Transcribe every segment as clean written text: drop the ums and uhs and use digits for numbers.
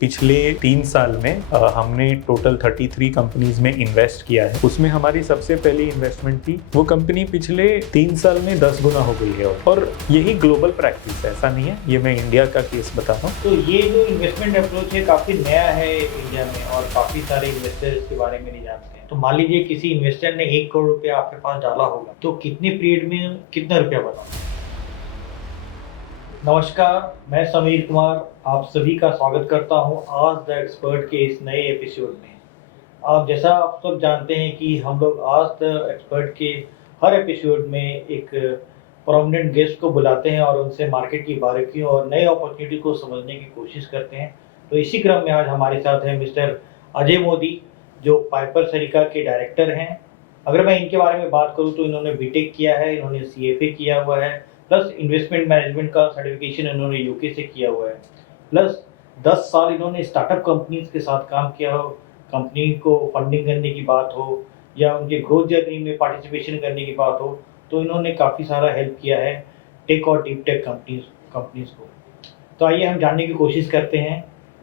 पिछले 3 साल में हमने टोटल 33 कंपनीज में इन्वेस्ट किया है। उसमें हमारी सबसे पहली इन्वेस्टमेंट थी, वो कंपनी पिछले 3 साल में 10 गुना हो गई है और यही ग्लोबल प्रैक्टिस है, ऐसा नहीं है, ये मैं इंडिया का केस बता रहा हूँ। तो ये जो इन्वेस्टमेंट अप्रोच है काफ़ी नया है इंडिया में और काफ़ी सारे इन्वेस्टर इसके बारे में नहीं जानते हैं। तो मान लीजिए किसी इन्वेस्टर ने 1 करोड़ रुपया आपके पास डाला होगा, तो कितने पीरियड में कितना रुपया बना? नमस्कार, मैं समीर कुमार आप सभी का स्वागत करता हूं आज द एक्सपर्ट के इस नए एपिसोड में। आप जैसा आप सब जानते हैं कि हम लोग आज द एक्सपर्ट के हर एपिसोड में एक प्रोमिनेंट गेस्ट को बुलाते हैं और उनसे मार्केट की बारीकियों और नए अपॉर्चुनिटी को समझने की कोशिश करते हैं। तो इसी क्रम में आज हमारे साथ हैं मिस्टर अजय मोदी, जो पाइपर सरिका के डायरेक्टर हैं। अगर मैं इनके बारे में बात करूँ तो इन्होंने बीटेक किया है, इन्होंने CFA किया हुआ है, प्लस इन्वेस्टमेंट मैनेजमेंट का सर्टिफिकेशन इन्होंने यूके से किया हुआ है, प्लस 10 साल इन्होंने स्टार्टअप कंपनीज के साथ काम किया हो। कंपनी को फंडिंग करने की बात हो या उनके ग्रोथ जर्नी में पार्टिसिपेशन करने की बात हो, तो इन्होंने काफ़ी सारा हेल्प किया है टेक और डीप टेक कंपनीज को। तो आइए हम जानने की कोशिश करते हैं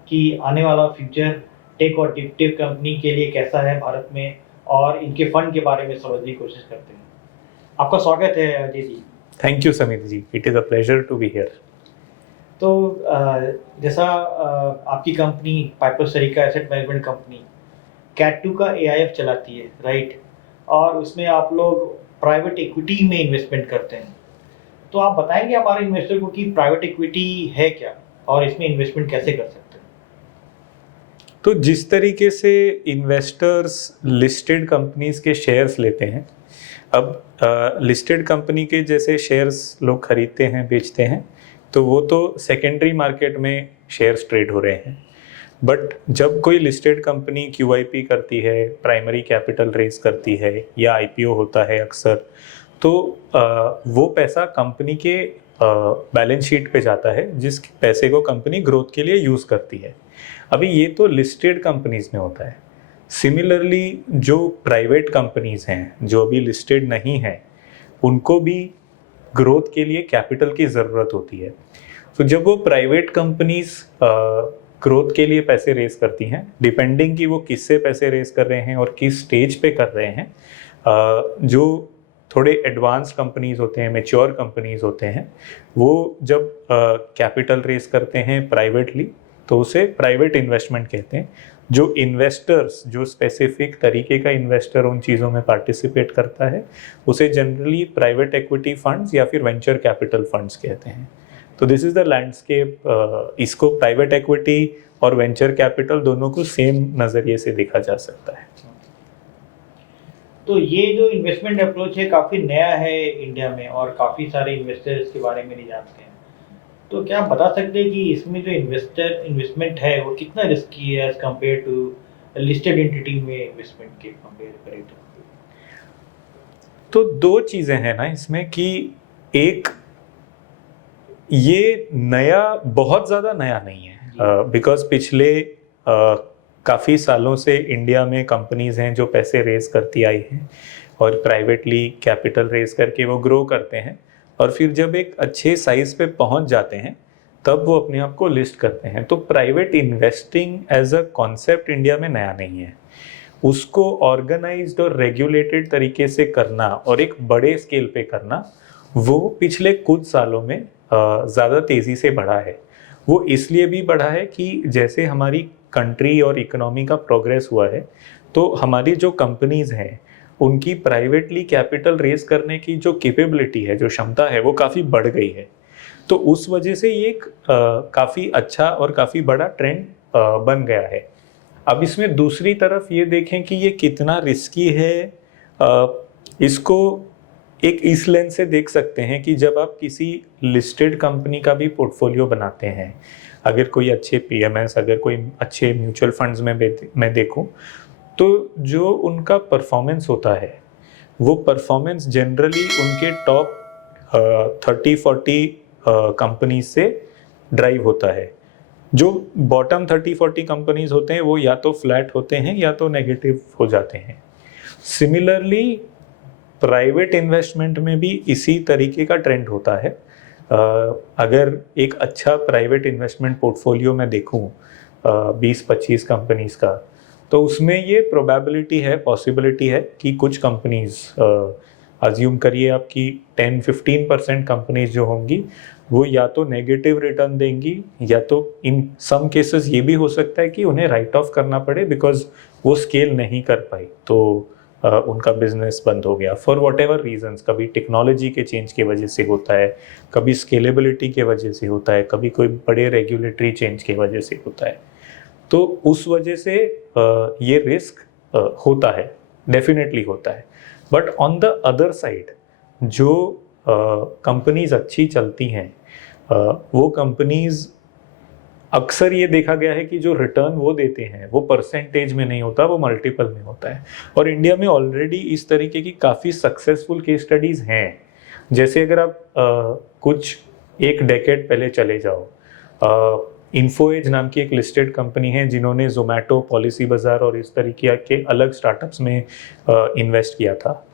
कि आने वाला फ्यूचर टेक और डीप टेक कंपनी के लिए कैसा है भारत में, और इनके फंड के बारे में समझने की कोशिश करते हैं। आपका स्वागत है Ajay ji. Thank you Sameer ji, it is a pleasure to be here. तो जैसा आपकी company Piper Serica asset management company cat 2 का AIF चलाती है, राइट, और उसमें आप लोग प्राइवेट इक्विटी में इन्वेस्टमेंट करते हैं। तो आप बताएंगे हमारे इन्वेस्टर को कि प्राइवेट इक्विटी है क्या और इसमें इन्वेस्टमेंट कैसे कर सकते हैं? तो जिस तरीके से इन्वेस्टर्स लिस्टेड कंपनीज के शेयर्स लेते हैं, अब लिस्टेड कंपनी के जैसे शेयर्स लोग खरीदते हैं, बेचते हैं, तो वो तो सेकेंडरी मार्केट में शेयर्स ट्रेड हो रहे हैं। बट जब कोई लिस्टेड कंपनी QIP करती है, प्राइमरी कैपिटल रेज करती है या IPO होता है अक्सर, तो वो पैसा कंपनी के बैलेंस शीट पे जाता है, जिस पैसे को कंपनी ग्रोथ के लिए यूज़ करती है। अभी ये तो लिस्टेड कंपनीज में होता है। सिमिलरली जो प्राइवेट कंपनीज हैं, जो अभी लिस्टेड नहीं हैं, उनको भी ग्रोथ के लिए कैपिटल की ज़रूरत होती है। तो जब वो प्राइवेट कंपनीज ग्रोथ के लिए पैसे रेज करती हैं, डिपेंडिंग कि वो किससे पैसे रेज कर रहे हैं और किस स्टेज पे कर रहे हैं, जो थोड़े एडवांस कंपनीज होते हैं, मैच्योर कंपनीज होते हैं, वो जब कैपिटल रेज करते हैं प्राइवेटली, तो उसे प्राइवेट इन्वेस्टमेंट कहते हैं। जो इन्वेस्टर्स, जो स्पेसिफिक तरीके का इन्वेस्टर उन चीज़ों में पार्टिसिपेट करता है, उसे जनरली प्राइवेट इक्विटी फंड्स या फिर वेंचर कैपिटल फंड्स कहते हैं। तो दिस इज़ द लैंडस्केप। इसको प्राइवेट इक्विटी और वेंचर कैपिटल दोनों को सेम नज़रिए से देखा जा सकता है। तो ये जो इन्वेस्टमेंट अप्रोच है काफ़ी नया है इंडिया में और काफ़ी सारे इन्वेस्टर इसके बारे में नहीं जानते हैं। तो क्या आप बता सकते हैं कि इसमें जो इन्वेस्टमेंट है वो कितना रिस्की है as compared to listed entity में इन्वेस्टमेंट के कंपेयर करें तो 2 चीज़ें हैं ना इसमें, कि एक ये नया, बहुत ज़्यादा नया नहीं है, बिकॉज पिछले काफ़ी सालों से इंडिया में कंपनीज हैं जो पैसे रेज करती आई हैं और प्राइवेटली कैपिटल रेज करके वो ग्रो करते हैं, और फिर जब एक अच्छे साइज पे पहुंच जाते हैं तब वो अपने आप को लिस्ट करते हैं। तो private investing as a concept India में नया नहीं है। उसको ऑर्गेनाइज्ड और रेगुलेटेड तरीके से करना और एक बड़े स्केल पे करना, वो पिछले कुछ सालों में ज़्यादा तेज़ी से बढ़ा है। वो इसलिए भी बढ़ा है कि जैसे हमारी कंट्री और इकोनॉमी का प्रोग्रेस हुआ है, तो हमारी जो कंपनीज हैं उनकी प्राइवेटली कैपिटल रेज करने की जो कैपेबिलिटी है, जो क्षमता है, वो काफ़ी बढ़ गई है। तो उस वजह से ये एक काफ़ी अच्छा और काफ़ी बड़ा ट्रेंड बन गया है। अब इसमें दूसरी तरफ ये देखें कि ये कितना रिस्की है, इसको एक इस लेंस से देख सकते हैं कि जब आप किसी लिस्टेड कंपनी का भी पोर्टफोलियो बनाते हैं, अगर कोई अच्छे PMS, अगर कोई अच्छे म्यूचुअल फंड्स में मैं देखूं, तो जो उनका परफॉर्मेंस होता है, वो परफॉर्मेंस जनरली उनके टॉप 30-40 कंपनीज से ड्राइव होता है। जो बॉटम 30-40 कंपनीज होते हैं वो या तो फ्लैट होते हैं या तो नेगेटिव हो जाते हैं। सिमिलरली प्राइवेट इन्वेस्टमेंट में भी इसी तरीके का ट्रेंड होता है। अगर एक अच्छा प्राइवेट इन्वेस्टमेंट पोर्टफोलियो में देखूं 20-25 कंपनीज का, तो उसमें ये प्रोबेबिलिटी है, पॉसिबिलिटी है कि कुछ कंपनीज, अज्यूम करिए आपकी 10-15% कंपनीज जो होंगी वो या तो नेगेटिव रिटर्न देंगी, या तो इन सम केसेस ये भी हो सकता है कि उन्हें राइट ऑफ करना पड़े बिकॉज वो स्केल नहीं कर पाई, तो उनका बिजनेस बंद हो गया फॉर वॉट एवर रीजन्स। कभी टेक्नोलॉजी के चेंज की वजह से होता है, कभी स्केलेबिलिटी के वजह से होता है, कभी कोई बड़े रेगुलेटरी चेंज की वजह से होता है। तो उस वजह से ये रिस्क होता है, डेफिनेटली होता है। But on the other side जो कंपनीज अच्छी चलती हैं, वो कंपनीज अक्सर ये देखा गया है कि जो रिटर्न वो देते हैं वो परसेंटेज में नहीं होता, वो मल्टीपल में होता है। और इंडिया में ऑलरेडी इस तरीके की काफ़ी सक्सेसफुल केस स्टडीज़ हैं। जैसे अगर आप कुछ एक डेकेड पहले चले जाओ, इन्फोएज नाम की एक लिस्टेड कंपनी है जिन्होंने जोमेटो, पॉलिसी बाजार और इस तरीके के अलग स्टार्टअप्स में इन्वेस्ट किया था।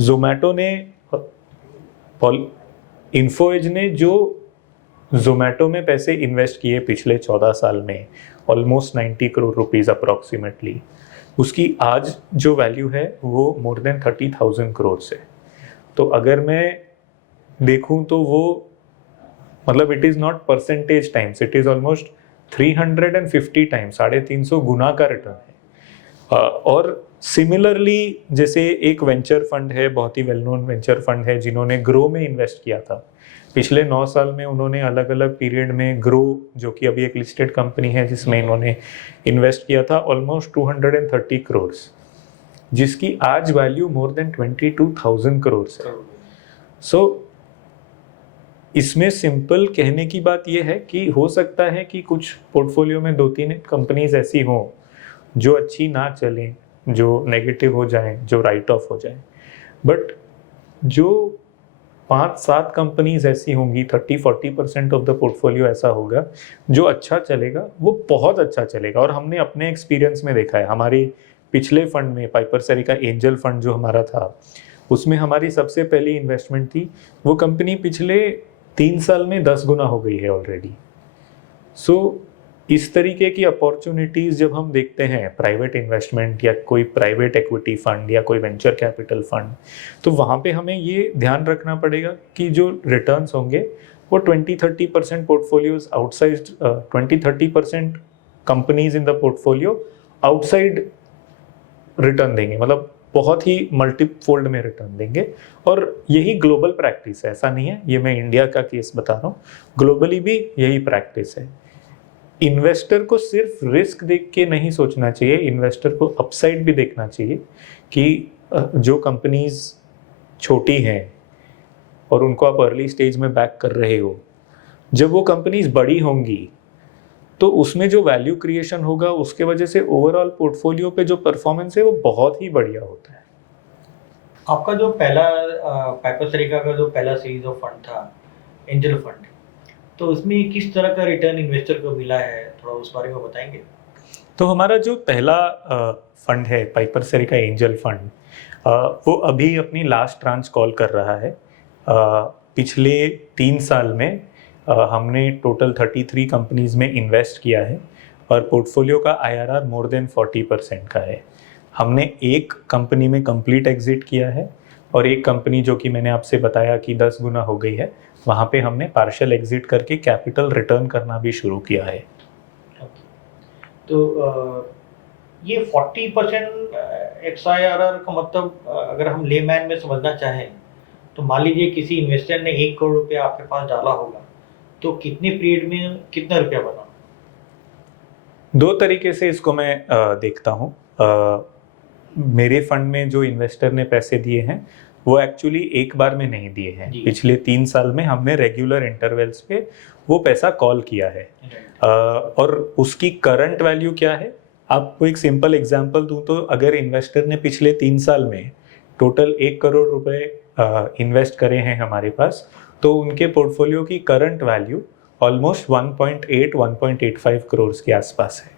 जोमेटो ने, इन्फोएज ने जो जोमेटो में पैसे इन्वेस्ट किए पिछले 14 साल में, ऑलमोस्ट 90 करोड़ रुपीज़ अप्रॉक्सीमेटली, उसकी आज जो वैल्यू है वो मोर देन 30,000 करोड़ है। तो अगर मैं देखूं तो वो मतलब it is not percentage times, it is almost 350 times, 350 गुना का रिटर्न है। और सिमिलरली जैसे एक वेंचर फंड है, बहुत ही वेल नोन वेंचर फंड है जिन्होंने ग्रो में इन्वेस्ट किया था। पिछले 9 साल में उन्होंने अलग अलग पीरियड में ग्रो, जो कि अभी एक लिस्टेड कंपनी है जिसमें इन्होंने इन्वेस्ट किया था, ऑलमोस्ट 230 करोड़, जिसकी आज वैल्यू मोर देन 22,000 करोड़ है। सो इसमें सिंपल कहने की बात यह है कि हो सकता है कि कुछ पोर्टफोलियो में 2-3 कंपनीज ऐसी हों जो अच्छी ना चलें, जो नेगेटिव हो जाएं, जो राइट ऑफ हो जाएं, बट जो 5-7 कंपनीज ऐसी होंगी, 30-40% ऑफ द पोर्टफोलियो ऐसा होगा जो अच्छा चलेगा, वो बहुत अच्छा चलेगा। और हमने अपने एक्सपीरियंस में देखा है, हमारे पिछले फंड में पाइपर सैरिका एंजल फंड जो हमारा था, उसमें हमारी सबसे पहली इन्वेस्टमेंट थी। वो कंपनी पिछले 3 साल में 10 गुना हो गई है ऑलरेडी। सो इस तरीके की अपॉर्चुनिटीज़ जब हम देखते हैं, प्राइवेट इन्वेस्टमेंट या कोई प्राइवेट इक्विटी फंड या कोई वेंचर कैपिटल फंड, तो वहाँ पे हमें ये ध्यान रखना पड़ेगा कि जो रिटर्न्स होंगे वो 20-30% portfolios outside, 20-30% companies in the portfolio outside return देंगे, मतलब बहुत ही मल्टीफोल्ड में रिटर्न देंगे। और यही ग्लोबल प्रैक्टिस है, ऐसा नहीं है ये मैं इंडिया का केस बता रहा हूँ, ग्लोबली भी यही प्रैक्टिस है। इन्वेस्टर को सिर्फ रिस्क देख के नहीं सोचना चाहिए, इन्वेस्टर को अपसाइड भी देखना चाहिए कि जो कंपनीज छोटी हैं और उनको आप अर्ली स्टेज में बैक कर रहे हो, जब वो कंपनीज बड़ी होंगी तो उसमें जो वैल्यू क्रिएशन होगा उसके वजह से ओवरऑल पोर्टफोलियो पे जो परफॉर्मेंस है वो बहुत ही बढ़िया होता है। आपका जो पहला पाइपर सैरिका का जो पहला सीरीज ऑफ फंड था, एंजल फंड, तो उसमें किस तरह का रिटर्न इन्वेस्टर को मिला है, थोड़ा उस बारे में बताएंगे? तो हमारा जो पहला फंड है पाइपर सैरिका एंजल फंड, वो अभी अपनी लास्ट ट्रांच कॉल कर रहा है। पिछले 3 साल में हमने टोटल 33 कंपनीज में इन्वेस्ट किया है और पोर्टफोलियो का IRR मोर देन 40% का है। हमने एक कंपनी में कंप्लीट एग्जिट किया है और एक कंपनी जो कि मैंने आपसे बताया कि 10 गुना हो गई है, वहाँ पे हमने पार्शियल एग्जिट करके कैपिटल रिटर्न करना भी शुरू किया है। तो ये 40% XIRR का मतलब अगर हम लेमैन में समझना चाहें तो मान लीजिए किसी इन्वेस्टर ने 1 करोड़ रुपया आपके पास डाला होगा, तो कितने पीरियड में कितना रुपया बना? 2 तरीके से इसको मैं देखता हूँ। मेरे फंड में जो इन्वेस्टर ने पैसे दिए हैं वो एक्चुअली एक बार में नहीं दिए हैं, पिछले 3 साल में हमने रेगुलर इंटरवल्स पे वो पैसा कॉल किया है। और उसकी करंट वैल्यू क्या है, आपको एक सिंपल एग्जांपल दूं तो अगर इन्वेस्टर ने पिछले 3 साल में टोटल 1 करोड़ रुपए इन्वेस्ट करे हैं हमारे पास, तो उनके पोर्टफोलियो की करंट वैल्यू ऑलमोस्ट 1.8-1.85 करोड़ के आसपास है।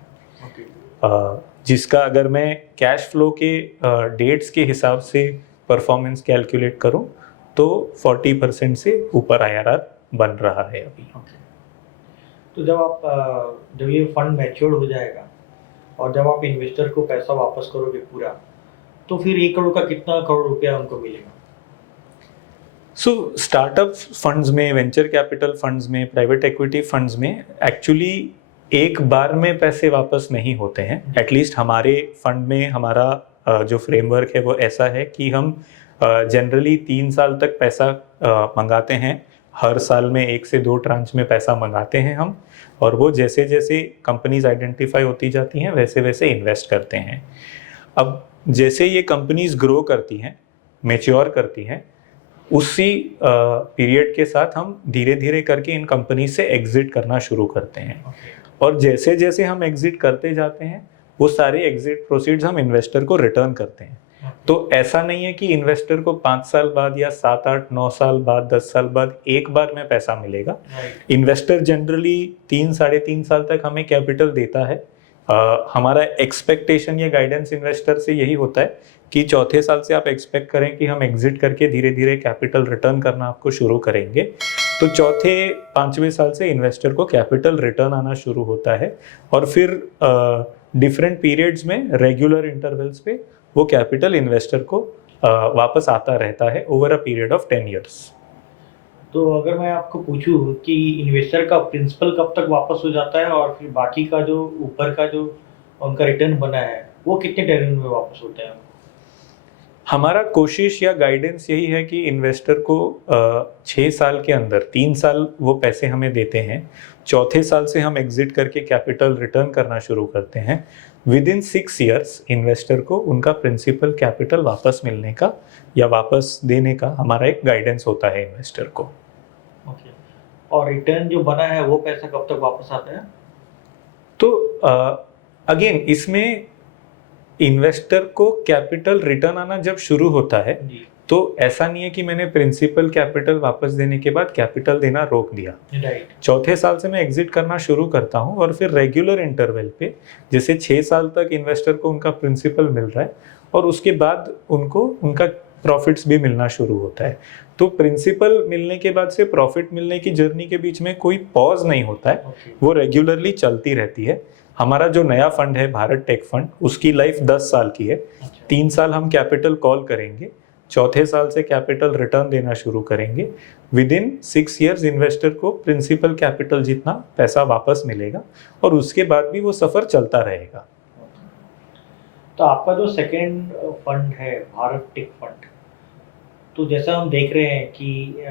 जिसका अगर मैं कैश फ्लो के डेट्स के हिसाब से परफॉर्मेंस कैलकुलेट करूं तो 40% से ऊपर IRR बन रहा है अभी। तो जब ये फंड मैच्योर हो जाएगा और जब आप इन्वेस्टर को पैसा वापस करोगे पूरा, तो फिर 1 करोड़ का कितना करोड़ रुपया उनको मिलेगा? सो स्टार्टअप फंड्स में, वेंचर कैपिटल फंड्स में, प्राइवेट इक्विटी फंड्स में एक्चुअली एक बार में पैसे वापस नहीं होते हैं। एटलीस्ट हमारे फंड में हमारा जो फ्रेमवर्क है वो ऐसा है कि हम जनरली 3 साल तक पैसा मंगाते हैं। हर साल में 1 से 2 ट्रांच में पैसा मंगाते हैं हम, और वो जैसे जैसे कंपनीज आइडेंटिफाई होती जाती हैं वैसे वैसे इन्वेस्ट करते हैं। अब जैसे ये कंपनीज ग्रो करती हैं, मेच्योर करती हैं, उसी पीरियड के साथ हम धीरे धीरे करके इन कंपनी से एग्जिट करना शुरू करते हैं। और जैसे जैसे हम एग्जिट करते जाते हैं वो सारे एग्जिट प्रोसीड्स हम इन्वेस्टर को रिटर्न करते हैं। तो ऐसा नहीं है कि इन्वेस्टर को 5 साल बाद या 7, 8, 9 साल बाद, 10 साल बाद एक बार में पैसा मिलेगा। इन्वेस्टर जनरली 3, 3.5 साल तक हमें कैपिटल देता है। हमारा एक्सपेक्टेशन या गाइडेंस इन्वेस्टर से यही होता है कि चौथे साल से आप एक्सपेक्ट करें कि हम एग्जिट करके धीरे धीरे कैपिटल रिटर्न करना आपको शुरू करेंगे। तो चौथे 5वें साल से इन्वेस्टर को कैपिटल रिटर्न आना शुरू होता है, और फिर डिफरेंट पीरियड्स में रेगुलर इंटरवल्स पे वो कैपिटल इन्वेस्टर को वापस आता रहता है over a period of 10 years. तो अगर मैं आपको पूछूं कि इन्वेस्टर का प्रिंसिपल कब तक वापस हो जाता है और फिर बाकी का जो ऊपर का जो उनका रिटर्न बना है वो कितने टाइम में वापस होता है? हमारा कोशिश या गाइडेंस यही है कि इन्वेस्टर को 6 साल के अंदर, 3 साल वो पैसे हमें देते हैं, चौथे साल से हम एग्जिट करके कैपिटल रिटर्न करना शुरू करते हैं। विदिन 6 ईयर्स इन्वेस्टर को उनका प्रिंसिपल कैपिटल वापस मिलने का या वापस देने का हमारा एक गाइडेंस होता है इन्वेस्टर को। ओके। और रिटर्न जो बना है वो पैसा कब तक वापस आता है? तो अगेन इसमें इन्वेस्टर को कैपिटल रिटर्न आना जब शुरू होता है तो ऐसा नहीं है कि मैंने प्रिंसिपल कैपिटल वापस देने के बाद कैपिटल देना रोक दिया। राइट। चौथे साल से मैं एग्जिट करना शुरू करता हूं, और फिर रेगुलर इंटरवल पे जैसे 6 साल तक इन्वेस्टर को उनका प्रिंसिपल मिल रहा है और उसके बाद उनको उनका प्रॉफिट्स भी मिलना शुरू होता है। तो प्रिंसिपल मिलने के बाद से प्रॉफिट मिलने की जर्नी के बीच में कोई पॉज नहीं होता है, वो रेगुलरली चलती रहती है। हमारा जो नया फंड है भारत टेक फंड, उसकी लाइफ 10 साल की है। 3 साल हम कैपिटल कॉल करेंगे, चौथे साल से कैपिटल रिटर्न देना शुरू करेंगे। विदिन 6 ईयर्स इन्वेस्टर को प्रिंसिपल कैपिटल जितना पैसा वापस मिलेगा, और उसके बाद भी वो सफर चलता रहेगा। तो आपका जो सेकेंड फंड है भारत टेक फंड, तो जैसा हम देख रहे हैं कि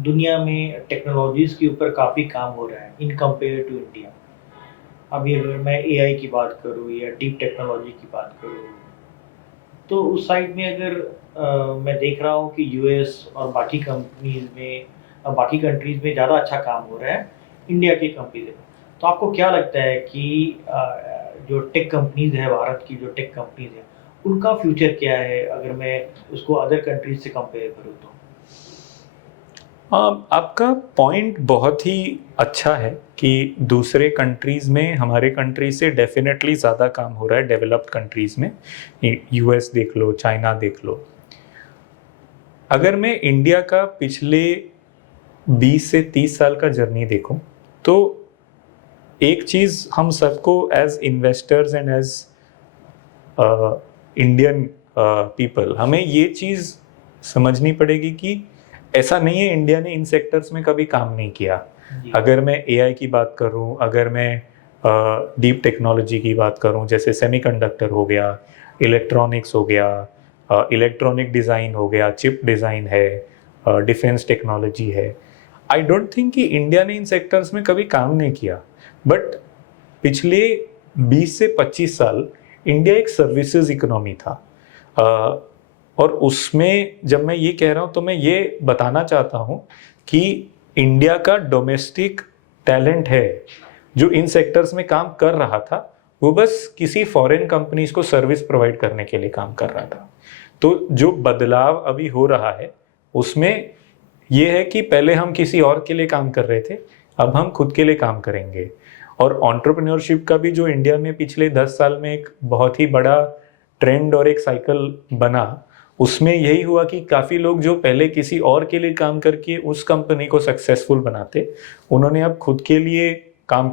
दुनिया में टेक्नोलॉजीज के ऊपर काफ़ी काम हो रहा है इन कंपेयर टू इंडिया। अभी अगर मैं एआई की बात करूँ या डीप टेक्नोलॉजी की बात करूँ, तो उस साइड में अगर मैं देख रहा हूँ कि यूएस और बाकी कंपनीज में, बाकी कंट्रीज में ज़्यादा अच्छा काम हो रहा है इंडिया की कंपनीज में। तो आपको क्या लगता है कि जो टेक कंपनीज है, भारत की जो टेक कंपनीज है, उनका फ्यूचर क्या है अगर मैं उसको अदर कंट्रीज से कंपेयर करूँ तो? आपका पॉइंट बहुत ही अच्छा है कि दूसरे कंट्रीज़ में हमारे कंट्री से डेफिनेटली ज़्यादा काम हो रहा है डेवलप्ड कंट्रीज़ में। यूएस देख लो, चाइना देख लो। अगर मैं इंडिया का पिछले 20 से 30 साल का जर्नी देखूं तो एक चीज़ हम सबको as investors and as Indian people हमें ये चीज़ समझनी पड़ेगी कि ऐसा नहीं है इंडिया ने इन सेक्टर्स में कभी काम नहीं किया। अगर मैं एआई की बात करूं, अगर मैं डीप टेक्नोलॉजी की बात करूं, जैसे सेमीकंडक्टर हो गया, इलेक्ट्रॉनिक्स हो गया, इलेक्ट्रॉनिक डिज़ाइन हो गया, चिप डिज़ाइन है, डिफेंस टेक्नोलॉजी है, आई डोंट थिंक कि इंडिया ने इन सेक्टर्स में कभी काम नहीं किया। बट पिछले 20 से 25 साल इंडिया एक सर्विसेज इकोनॉमी था, और उसमें जब मैं ये कह रहा हूँ तो मैं ये बताना चाहता हूँ कि इंडिया का डोमेस्टिक टैलेंट है जो इन सेक्टर्स में काम कर रहा था, वो बस किसी फॉरेन कंपनीज को सर्विस प्रोवाइड करने के लिए काम कर रहा था। तो जो बदलाव अभी हो रहा है उसमें ये है कि पहले हम किसी और के लिए काम कर रहे थे, अब हम खुद के लिए काम करेंगे। और एंटरप्रेन्योरशिप का भी जो इंडिया में पिछले 10 साल में एक बहुत ही बड़ा ट्रेंड और एक साइकिल बना, उसमें यही हुआ कि काफ़ी लोग जो पहले किसी और के लिए काम करके उस कंपनी को सक्सेसफुल बनाते, उन्होंने अब खुद के लिए काम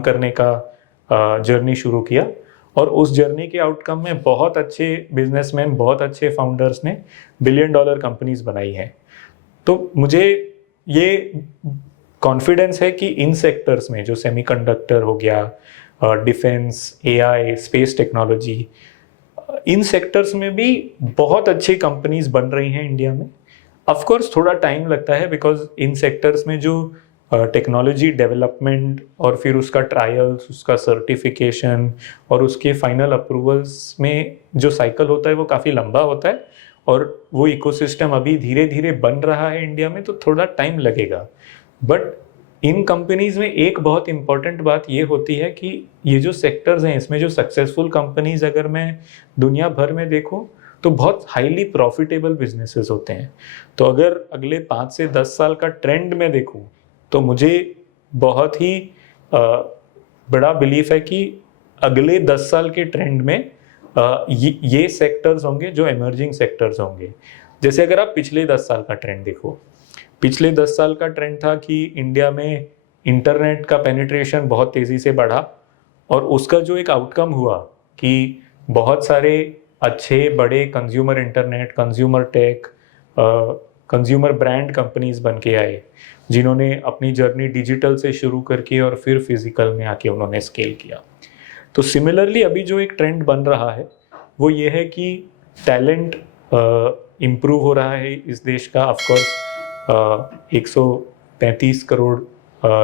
करने का जर्नी शुरू किया, और उस जर्नी के आउटकम में बहुत अच्छे बिजनेसमैन, बहुत अच्छे फाउंडर्स ने बिलियन डॉलर कंपनीज बनाई हैं। तो मुझे ये कॉन्फिडेंस है कि इन सेक्टर्स में जो सेमीकंडक्टर हो गया, डिफेंस, एआई, स्पेस टेक्नोलॉजी, इन सेक्टर्स में भी बहुत अच्छी कंपनीज बन रही हैं इंडिया में। ऑफ कोर्स थोड़ा टाइम लगता है, बिकॉज इन सेक्टर्स में जो टेक्नोलॉजी डेवलपमेंट और फिर उसका ट्रायल्स, उसका सर्टिफिकेशन और उसके फाइनल अप्रूवल्स में जो साइकिल होता है वो काफ़ी लंबा होता है, और वो इकोसिस्टम अभी धीरे धीरे बन रहा है इंडिया में, तो थोड़ा टाइम लगेगा। बट इन कंपनीज में एक बहुत इंपॉर्टेंट बात ये होती है कि ये जो सेक्टर्स हैं, इसमें जो सक्सेसफुल कंपनीज अगर मैं दुनिया भर में देखूं तो बहुत हाईली प्रॉफिटेबल बिजनेसेस होते हैं। तो अगर अगले 5 से 10 साल का ट्रेंड में देखूं तो मुझे बहुत ही बड़ा बिलीफ है कि अगले 10 साल के ट्रेंड में ये सेक्टर्स होंगे जो इमर्जिंग सेक्टर्स होंगे। जैसे अगर आप पिछले 10 साल का ट्रेंड देखो, पिछले 10 साल का ट्रेंड था कि इंडिया में इंटरनेट का पेनिट्रेशन बहुत तेज़ी से बढ़ा, और उसका जो एक आउटकम हुआ कि बहुत सारे अच्छे बड़े consumer internet, consumer tech, consumer brand companies बन के आए, जिन्होंने अपनी जर्नी डिजिटल से शुरू करके और फिर फिजिकल में आके उन्होंने स्केल किया। तो सिमिलरली अभी जो एक ट्रेंड बन रहा है वो ये है कि टैलेंट इम्प्रूव हो रहा है इस देश का। ऑफकोर्स 135 करोड़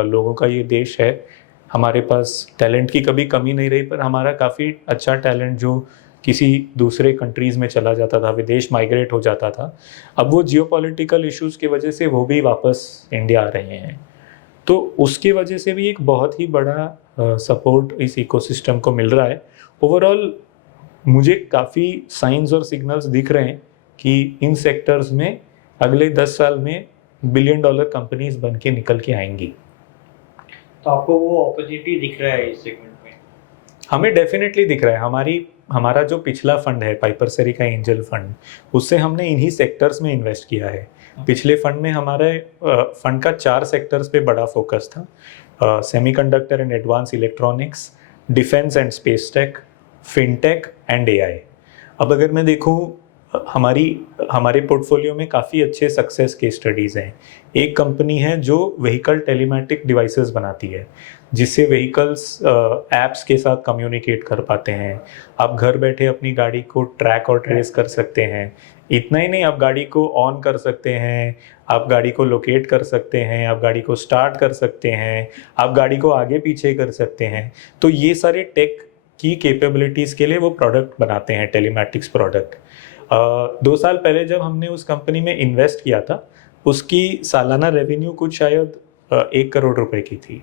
लोगों का ये देश है, हमारे पास टैलेंट की कभी कमी नहीं रही, पर हमारा काफ़ी अच्छा टैलेंट जो किसी दूसरे कंट्रीज़ में चला जाता था, विदेश माइग्रेट हो जाता था, अब वो जियोपॉलिटिकल इश्यूज़ की वजह से वो भी वापस इंडिया आ रहे हैं। तो उसकी वजह से भी एक बहुत ही बड़ा सपोर्ट इस इकोसिस्टम को मिल रहा है। ओवरऑल मुझे काफ़ी साइंस और सिग्नल्स दिख रहे हैं कि इन सेक्टर्स में अगले 10 साल में बिलियन डॉलर कंपनीज बन के निकल के आएंगी। तो आपको वो अपॉर्चुनिटी दिख रहा है इस सेगमेंट में? हमें डेफिनेटली दिख रहा है। हमारा जो पिछला फंड है, पाइपर सरी का एंजल फंड, उससे हमने इन्हीं सेक्टर्स में इन्वेस्ट किया है। पिछले फंड में हमारे फंड का 4 सेक्टर्स पे बड़ा फोकस था: semiconductor and advance electronics, defence and space tech, fintech and AI. अब अगर मैं देखूं, हमारे पोर्टफोलियो में काफ़ी अच्छे सक्सेस केस स्टडीज़ हैं। एक कंपनी है जो व्हीकल टेलीमेटिक डिवाइसेस बनाती है, जिससे व्हीकल्स ऐप्स के साथ कम्युनिकेट कर पाते हैं। आप घर बैठे अपनी गाड़ी को ट्रैक और ट्रेस कर सकते हैं। इतना ही नहीं, आप गाड़ी को ऑन कर सकते हैं, आप गाड़ी को लोकेट कर सकते हैं, आप गाड़ी को स्टार्ट कर सकते हैं, आप गाड़ी को आगे पीछे कर सकते हैं। तो ये सारे टेक की कैपेबिलिटीज़ के लिए वो प्रोडक्ट बनाते हैं, टेलीमेटिक्स प्रोडक्ट। 2 साल पहले जब हमने उस कंपनी में इन्वेस्ट किया था, उसकी सालाना रेवेन्यू कुछ शायद 1 करोड़ रुपए की थी।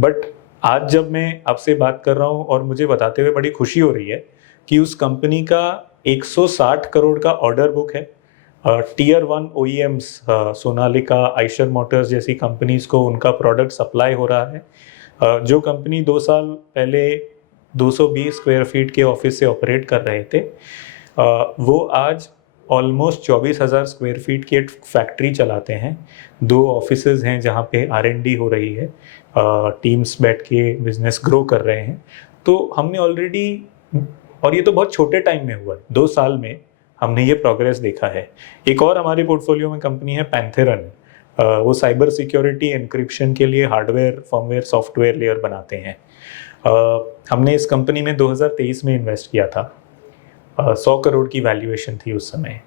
बट आज जब मैं आपसे बात कर रहा हूँ और मुझे बताते हुए बड़ी खुशी हो रही है कि उस कंपनी का 160 करोड़ का ऑर्डर बुक है। Tier 1 OEMs, Sonalika, Eicher motors जैसी कंपनीज को उनका प्रोडक्ट सप्लाई हो रहा है। जो कंपनी 2 साल पहले 220 स्क्वायर फीट के ऑफिस से ऑपरेट कर रहे थे, वो आज ऑलमोस्ट 24,000 स्क्वायर फीट की एक फैक्ट्री चलाते हैं। 2 ऑफिसेज हैं जहाँ पे R&D हो रही है, टीम्स बैठ के बिजनेस ग्रो कर रहे हैं। तो हमने ऑलरेडी, और ये तो बहुत छोटे टाइम में हुआ है, 2 साल में हमने ये प्रोग्रेस देखा है। एक और हमारे पोर्टफोलियो में कंपनी है पैंथेरन। वो साइबर सिक्योरिटी एनक्रिप्शन के लिए हार्डवेयर, फर्मवेयर, सॉफ्टवेयर लेयर बनाते हैं। हमने इस कंपनी में 2023 में इन्वेस्ट किया था। 100 करोड़ की वैल्यूएशन थी उस समय।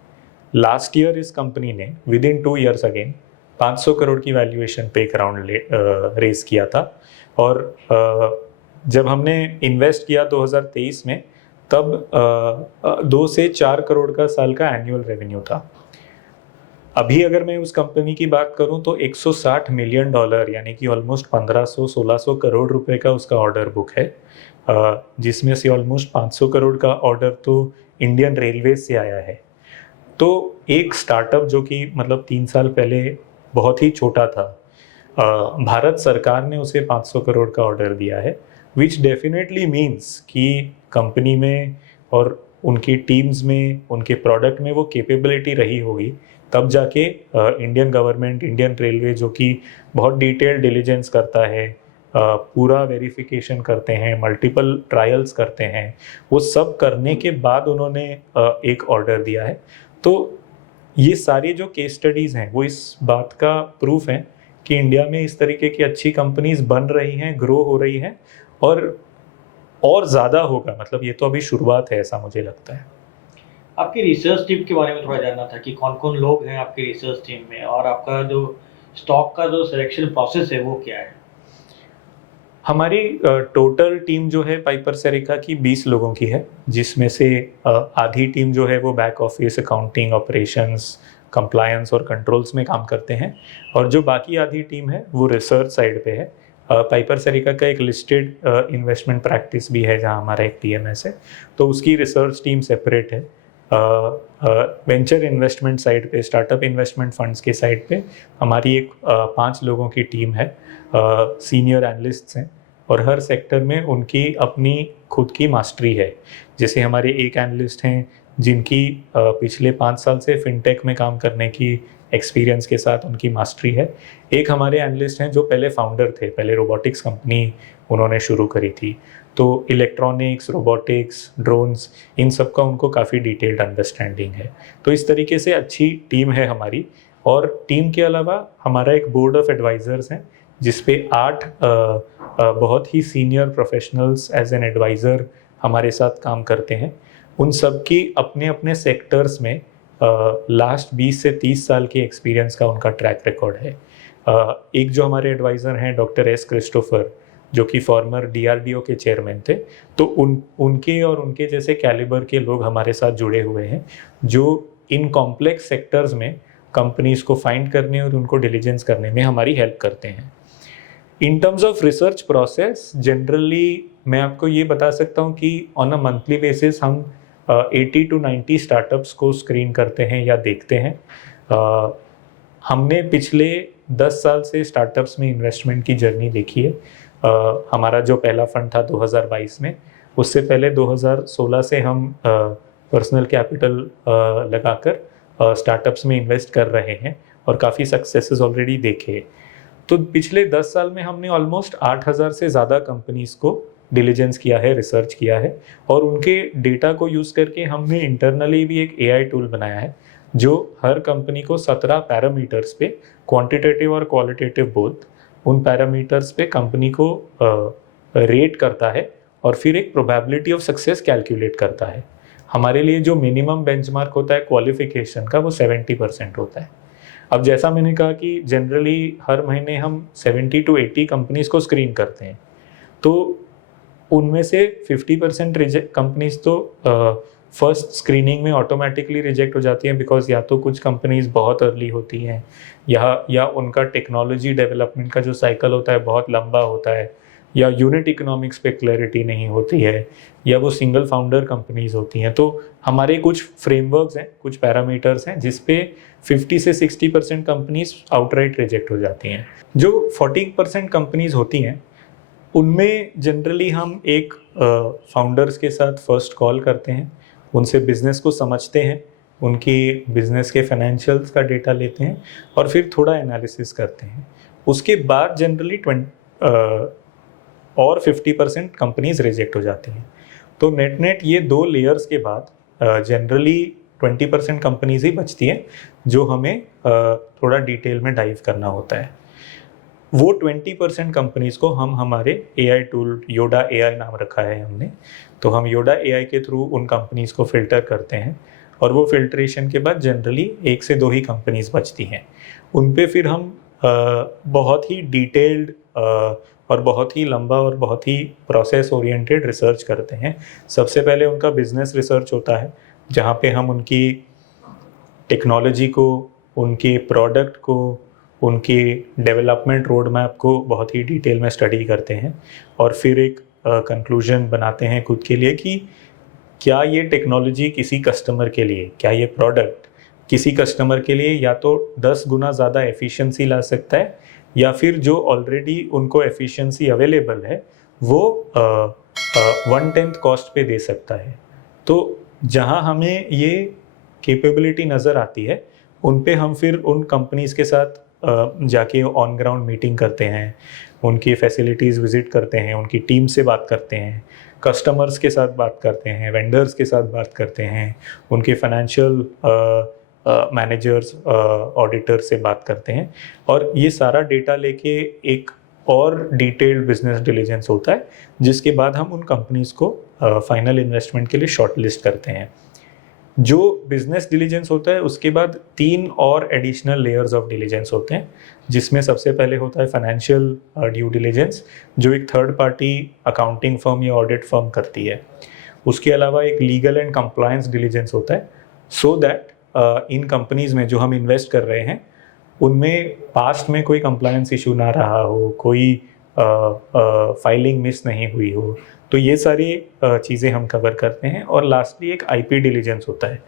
लास्ट ईयर इस कंपनी ने with in 2 years again 500 crore की वैल्यूएशन पे एक राउंड रेस किया था। और जब हमने इन्वेस्ट किया 2023 में, तब 2 से 4 करोड़ का साल का एनुअल रेवेन्यू था। अभी अगर मैं उस कंपनी की बात करूं तो $160 मिलियन, यानी कि ऑलमोस्ट 1500-1600 करोड़ रुपए का उसका ऑर्डर बुक है, जिसमें से ऑलमोस्ट 500 करोड़ का ऑर्डर तो इंडियन रेलवे से आया है। तो एक स्टार्टअप जो कि मतलब 3 साल पहले बहुत ही छोटा था, भारत सरकार ने उसे 500 करोड़ का ऑर्डर दिया है, विच डेफिनेटली मीन्स कि कंपनी में और उनकी टीम्स में, उनके प्रोडक्ट में वो कैपेबिलिटी रही होगी, तब जाके इंडियन गवर्नमेंट, इंडियन रेलवे जो कि बहुत डिटेल डिलीजेंस करता है पूरा वेरिफिकेशन करते हैं, मल्टीपल ट्रायल्स करते हैं, वो सब करने के बाद उन्होंने एक ऑर्डर दिया है। तो ये सारी जो केस स्टडीज़ हैं वो इस बात का प्रूफ है कि इंडिया में इस तरीके की अच्छी कंपनीज बन रही हैं, ग्रो हो रही हैं, और ज़्यादा होगा। मतलब ये तो अभी शुरुआत है, ऐसा मुझे लगता है। आपकी रिसर्च टीम के बारे में थोड़ा जानना था कि कौन कौन लोग हैं आपकी रिसर्च टीम में, और आपका जो स्टॉक का जो सिलेक्शन प्रोसेस है वो क्या है? हमारी टोटल टीम जो है पाइपर सेरिका की 20 लोगों की है, जिसमें से आधी टीम जो है वो back office, accounting, operations, compliance और कंट्रोल्स में काम करते हैं, और जो बाकी आधी टीम है वो रिसर्च साइड पे है। पाइपर सेरिका का एक लिस्टेड इन्वेस्टमेंट प्रैक्टिस भी है जहां हमारा एक पीएमएस है, तो उसकी रिसर्च टीम सेपरेट है। वेंचर इन्वेस्टमेंट साइड पे, स्टार्टअप इन्वेस्टमेंट फंड्स के साइड पे हमारी एक 5 लोगों की टीम है, सीनियर एनालिस्ट्स हैं, और हर सेक्टर में उनकी अपनी खुद की मास्टरी है। जैसे हमारे एक एनालिस्ट हैं जिनकी पिछले 5 साल से फिनटेक में काम करने की एक्सपीरियंस के साथ उनकी मास्टरी है। एक हमारे एनालिस्ट हैं जो पहले फाउंडर थे, पहले रोबोटिक्स कंपनी उन्होंने शुरू करी थी, तो इलेक्ट्रॉनिक्स, रोबोटिक्स, ड्रोन्स, इन सब का उनको काफ़ी डिटेल्ड अंडरस्टैंडिंग है। तो इस तरीके से अच्छी टीम है हमारी। और टीम के अलावा हमारा एक बोर्ड ऑफ एडवाइज़र्स हैं जिसपे 8 बहुत ही senior professionals as an advisor हमारे साथ काम करते हैं। उन सब की अपने अपने सेक्टर्स में लास्ट 20 से 30 साल की एक्सपीरियंस का उनका ट्रैक रिकॉर्ड है। एक जो हमारे एडवाइज़र हैं डॉक्टर एस क्रिस्टोफर, जो कि फॉर्मर डीआरडीओ के चेयरमैन थे, तो उनके और उनके जैसे कैलिबर के लोग हमारे साथ जुड़े हुए हैं जो इन कॉम्प्लेक्स सेक्टर्स में कंपनीज को फाइंड करने और उनको डिलीजेंस करने में हमारी हेल्प करते हैं। In terms of research process, generally मैं आपको ये बता सकता हूँ कि ऑन अ मंथली बेसिस हम 80 to 90 स्टार्टअप्स को स्क्रीन करते हैं या देखते हैं। हमने पिछले 10 साल से स्टार्टअप्स में इन्वेस्टमेंट की जर्नी देखी है। हमारा जो पहला फंड था 2022 में, उससे पहले 2016 से हम पर्सनल कैपिटल लगाकर स्टार्टअप्स में इन्वेस्ट कर रहे हैं और काफ़ी सक्सेसेस ऑलरेडी देखे। तो पिछले 10 साल में हमने ऑलमोस्ट 8000 से ज़्यादा कंपनीज को डिलीजेंस किया है, रिसर्च किया है, और उनके डेटा को यूज़ करके हमने इंटरनली भी एक एआई टूल बनाया है जो हर कंपनी को 17 पैरामीटर्स पे, क्वांटिटेटिव और क्वालिटेटिव बोथ, उन पैरामीटर्स पे कंपनी को रेट करता है और फिर एक प्रोबेबिलिटी ऑफ सक्सेस कैलकुलेट करता है। हमारे लिए जो मिनिमम बेंचमार्क होता है क्वालिफिकेशन का, वो 70% होता है। अब जैसा मैंने कहा कि जनरली हर महीने हम 70 to 80 कंपनीज को स्क्रीन करते हैं, तो उनमें से 50% रिजेक्ट कंपनीज तो फर्स्ट स्क्रीनिंग में ऑटोमेटिकली रिजेक्ट हो जाती हैं, बिकॉज या तो कुछ कंपनीज बहुत अर्ली होती हैं या उनका टेक्नोलॉजी डेवलपमेंट का जो साइकिल होता है बहुत लंबा होता है, या यूनिट इकोनॉमिक्स पे क्लैरिटी नहीं होती है, या वो सिंगल फाउंडर कंपनीज होती हैं। तो हमारे कुछ फ्रेमवर्क्स हैं, कुछ पैरामीटर्स हैं जिस पे 50 से 60% कंपनीज आउटराइट रिजेक्ट हो जाती हैं। जो 40% कंपनीज होती हैं उनमें जनरली हम एक फाउंडर्स के साथ फर्स्ट कॉल करते हैं, उनसे बिजनेस को समझते हैं, उनकी बिजनेस के फाइनेंशियल्स का डेटा लेते हैं और फिर थोड़ा एनालिसिस करते हैं। उसके बाद जनरली 50% कंपनीज रिजेक्ट हो जाती हैं। तो नेट ये 2 लेयर्स के बाद जनरली 20% कंपनीज ही बचती हैं जो हमें थोड़ा डिटेल में डाइव करना होता है। वो 20% कंपनीज को हम हमारे एआई टूल योडा एआई नाम रखा है हमने, तो हम योडा एआई के थ्रू उन कंपनीज को फिल्टर करते हैं, और वो फिल्ट्रेशन के बाद जनरली 1 से 2 ही कंपनीज बचती हैं। उन पे फिर हम बहुत ही डिटेल्ड और बहुत ही लंबा और बहुत ही प्रोसेस ओरिएंटेड रिसर्च करते हैं। सबसे पहले उनका बिजनेस रिसर्च होता है, जहाँ पे हम उनकी टेक्नोलॉजी को, उनके प्रोडक्ट को, उनकी डेवलपमेंट रोड मैप को बहुत ही डिटेल में स्टडी करते हैं, और फिर एक कंक्लूजन बनाते हैं खुद के लिए कि क्या ये टेक्नोलॉजी किसी कस्टमर के लिए, क्या ये प्रोडक्ट किसी कस्टमर के लिए या तो 10 गुना ज़्यादा एफिशिएंसी ला सकता है, या फिर जो ऑलरेडी उनको एफिशिएंसी अवेलेबल है वो 1/10 कॉस्ट पे दे सकता है। तो जहाँ हमें ये कैपेबिलिटी नज़र आती है, उन पे हम फिर उन कंपनीज़ के साथ जाके ऑन ग्राउंड मीटिंग करते हैं, उनकी फैसिलिटीज़ विज़िट करते हैं, उनकी टीम से बात करते हैं, कस्टमर्स के साथ बात करते हैं, वेंडर्स के साथ बात करते हैं, उनके फाइनेंशियल मैनेजर्स, ऑडिटर से बात करते हैं, और ये सारा डेटा लेके एक और डिटेल्ड बिजनेस डिलीजेंस होता है, जिसके बाद हम उन कंपनीज को फाइनल इन्वेस्टमेंट के लिए शॉर्ट लिस्ट करते हैं। जो बिजनेस डिलीजेंस होता है उसके बाद 3 और एडिशनल लेयर्स ऑफ डिलीजेंस होते हैं, जिसमें सबसे पहले होता है फाइनेंशियल ड्यू डिलीजेंस, जो एक थर्ड पार्टी अकाउंटिंग फर्म या ऑडिट फर्म करती है। उसके अलावा एक लीगल एंड कंप्लायंस डिलीजेंस होता है, सो दैट इन कंपनीज में जो हम इन्वेस्ट कर रहे हैं उनमें पास्ट में कोई कंप्लायंस इशू ना रहा हो, कोई फाइलिंग मिस नहीं हुई हो, तो ये सारी चीज़ें हम कवर करते हैं। और लास्टली एक आईपी डिलीजेंस होता है,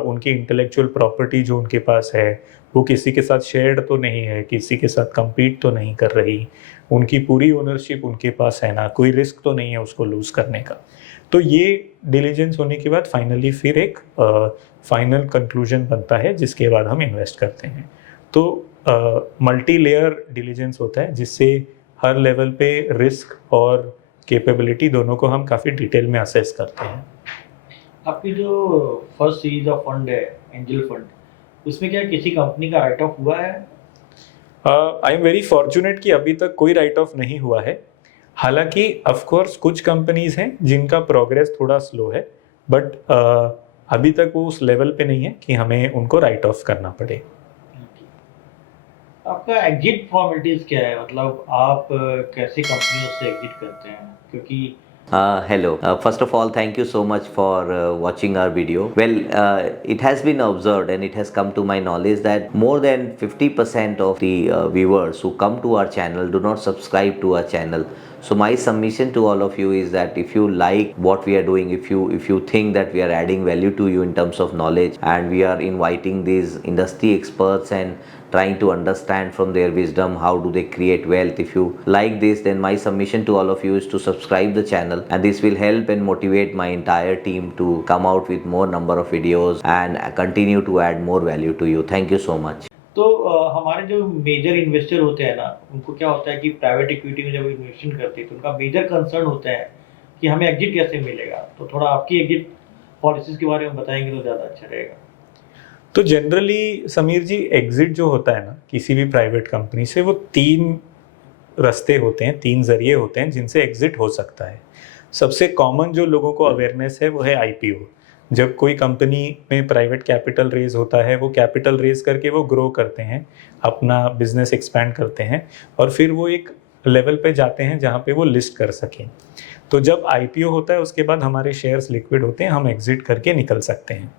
उनकी इंटेलेक्चुअल प्रॉपर्टी जो उनके पास है वो किसी के साथ शेयर्ड तो नहीं है, किसी के साथ compete तो नहीं कर रही, उनकी पूरी ओनरशिप उनके पास है ना, कोई रिस्क तो नहीं है उसको लूज़ करने का। तो ये डिलीजेंस होने के बाद फाइनली फिर एक फाइनल कंक्लूजन बनता है, जिसके बाद हम इन्वेस्ट करते हैं। तो मल्टी लेयर डिलीजेंस होता है, जिससे हर लेवल पे रिस्क और कैपेबिलिटी दोनों को हम काफ़ी डिटेल में असेस करते हैं। आपकी जो फर्स्ट सीरीज ऑफ फंड है एंजल फंड, उसमें क्या किसी कंपनी का राइट ऑफ हुआ है? आई एम वेरी फॉर्चुनेट कि अभी तक कोई राइट ऑफ नहीं हुआ है। हालांकि ऑफ कोर्स कुछ कंपनीज हैं जिनका प्रोग्रेस थोड़ा स्लो है, बट अभी तक वो उस लेवल पे नहीं है कि हमें उनको राइट ऑफ करना पड़े। आपका एग्जिट फॉर्मेलिटीज क्या है, मतलब आप कैसे कंपनियों से एग्जिट करते हैं? क्योंकि Hello. First of all, thank you so much for watching our video. Well, it has been observed and it has come to my knowledge that more than 50% of the viewers who come to our channel do not subscribe to our channel. So my submission to all of you is that if you like what we are doing, if you think that we are adding value to you in terms of knowledge, and we are inviting these industry experts and trying to understand from their wisdom how do they create wealth, if you like this, then my submission to all of you is to subscribe the channel, and this will help and motivate my entire team to come out with more number of videos and continue to add more value to you. Thank you so much. तो हमारे जो major investor होते हैं ना, उनको क्या होता है कि प्राइवेट इक्विटी में जब इन्वेस्टमेंट करते हैं तो उनका मेजर कंसर्न होता है कि हमें एग्जिट कैसे मिलेगा। तो थोड़ा आपकी एग्जिट पॉलिसीज के बारे में बताएंगे तो ज़्यादा अच्छा रहेगा। तो जनरली समीर जी, एग्जिट जो होता है ना किसी भी प्राइवेट कंपनी से, वो 3 रास्ते होते हैं, 3 जरिए होते हैं जिनसे एग्जिट हो सकता है। सबसे कॉमन जो लोगों को अवेयरनेस है वो है आईपीओ। जब कोई कंपनी में प्राइवेट कैपिटल रेज होता है, वो कैपिटल रेज करके वो ग्रो करते हैं, अपना बिजनेस एक्सपैंड करते हैं, और फिर वो एक लेवल पे जाते हैं जहाँ पे वो लिस्ट कर सकें। तो जब आईपीओ होता है उसके बाद हमारे शेयर्स लिक्विड होते हैं, हम एग्जिट करके निकल सकते हैं।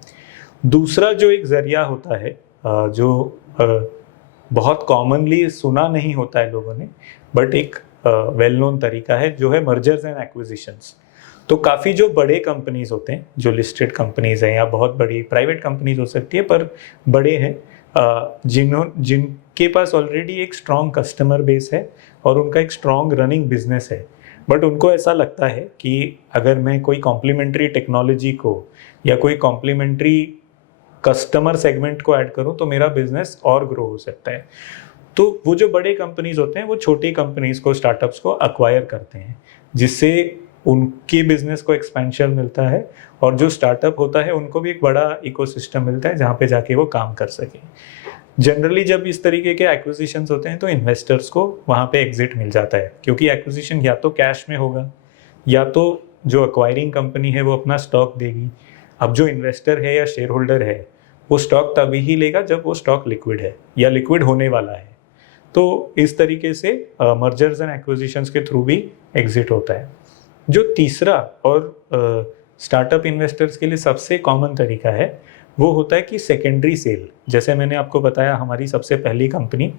दूसरा जो एक ज़रिया होता है, जो बहुत कॉमनली सुना नहीं होता है लोगों ने, बट एक वेल नोन तरीका है, जो है मर्जर्स एंड एक्विजिशंस। तो काफ़ी जो बड़े कंपनीज होते हैं, जो लिस्टेड कंपनीज हैं या बहुत बड़ी प्राइवेट कंपनीज हो सकती है पर बड़े हैं, जिनके पास ऑलरेडी एक स्ट्रॉन्ग कस्टमर बेस है और उनका एक स्ट्रॉन्ग रनिंग बिजनेस है, बट उनको ऐसा लगता है कि अगर मैं कोई कॉम्प्लीमेंट्री टेक्नोलॉजी को या कोई कॉम्प्लीमेंट्री कस्टमर सेगमेंट को ऐड करूं तो मेरा बिजनेस और ग्रो हो सकता है। तो वो जो बड़े कंपनीज होते हैं वो छोटी कंपनीज को, स्टार्टअप्स को अक्वायर करते हैं, जिससे उनके बिजनेस को एक्सपेंशन मिलता है, और जो स्टार्टअप होता है उनको भी एक बड़ा इकोसिस्टम मिलता है जहाँ पे जाके वो काम कर सकें। जनरली जब इस तरीके के एक्विजिशंस होते हैं तो इन्वेस्टर्स को वहाँ पे एग्जिट मिल जाता है, क्योंकि एक्विजिशन या तो कैश में होगा या तो जो अक्वायरिंग कंपनी है वो अपना स्टॉक देगी। अब जो इन्वेस्टर है या शेयर होल्डर है वो स्टॉक तभी ही लेगा जब वो स्टॉक लिक्विड है या लिक्विड होने वाला है। तो इस तरीके से मर्जर्स एंड एक्विजिशंस के थ्रू भी एग्जिट होता है। जो तीसरा और स्टार्टअप इन्वेस्टर्स के लिए सबसे कॉमन तरीका है वो होता है कि सेकेंडरी सेल। जैसे मैंने आपको बताया, हमारी सबसे पहली कंपनी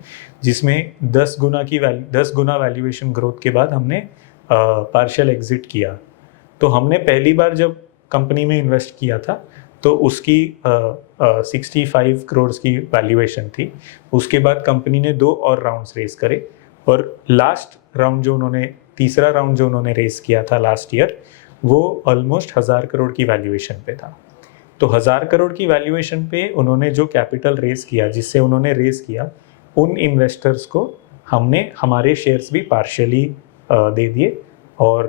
जिसमें 10 गुना वैल्यूएशन ग्रोथ के बाद हमने पार्शियल एग्जिट किया। तो हमने पहली बार जब कंपनी में इन्वेस्ट किया था तो उसकी 65 करोड़ की वैल्यूएशन थी। उसके बाद कंपनी ने 2 और राउंड्स रेस करे, और लास्ट राउंड जो उन्होंने, तीसरा राउंड जो उन्होंने रेस किया था लास्ट ईयर, वो ऑलमोस्ट 1000 करोड़ की वैल्यूएशन पे था। तो 1000 करोड़ की वैल्यूएशन पे उन्होंने जो कैपिटल रेस किया, जिससे उन्होंने रेस किया, उन इन्वेस्टर्स को हमने हमारे शेयर्स भी पार्शियली दे दिए और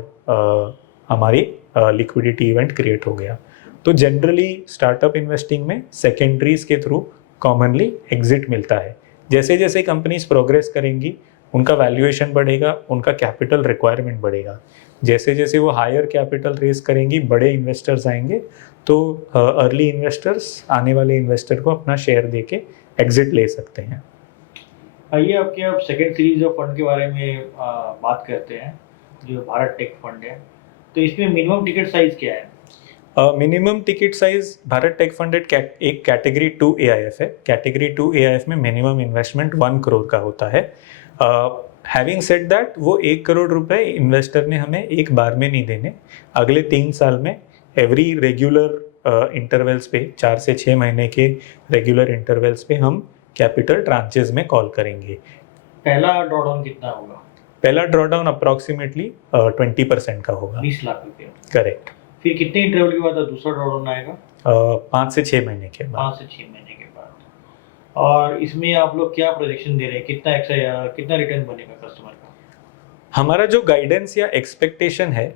हमारी लिक्विडिटी इवेंट क्रिएट हो गया। तो जनरली स्टार्टअप इन्वेस्टिंग में सेकेंडरीज के थ्रू कॉमनली एग्जिट मिलता है। जैसे जैसे कंपनीज प्रोग्रेस करेंगी उनका वैल्यूएशन बढ़ेगा, उनका कैपिटल रिक्वायरमेंट बढ़ेगा। जैसे जैसे वो हायर कैपिटल रेज करेंगी, बड़े इन्वेस्टर्स आएंगे, तो अर्ली इन्वेस्टर्स आने वाले इन्वेस्टर को अपना शेयर देके एग्जिट ले सकते हैं। आइए आपके अब सेकेंड सीरीज ऑफ फंड के बारे में बात करते हैं, जो भारत टेक फंड है। तो इसमें मिनिमम टिकट साइज क्या है? Minimum ticket size Bharat take fund एक कैटेगरी 2 AIF है। कैटेगरी 2 AIF में मिनिमम इन्वेस्टमेंट 1 करोड़ का होता है। हैविंग सेड दैट, वो 1 करोड़ रुपए इन्वेस्टर ने हमें एक बार में नहीं देने, अगले 3 साल में एवरी रेगुलर इंटरवल्स पे, 4 से 6 महीने के रेगुलर इंटरवल्स पे हम कैपिटल ट्रांचेस में कॉल करेंगे। पहला ड्रॉडाउन कितना होगा? पहला ड्रॉडाउन अप्रॉक्सीमेटली 20% का होगा। 20 लाख रुपए। करेक्ट। फिर कितने इंटरवल के बाद दूसरा ड्रॉडाउन आएगा? 5 से 6 महीने के बाद। 5 से 6 महीने के बाद। और इसमें आप लोग क्या प्रोजेक्शन दे रहे हैं, कितना रिटर्न बनेगा कस्टमर का? हमारा जो गाइडेंस या एक्सपेक्टेशन है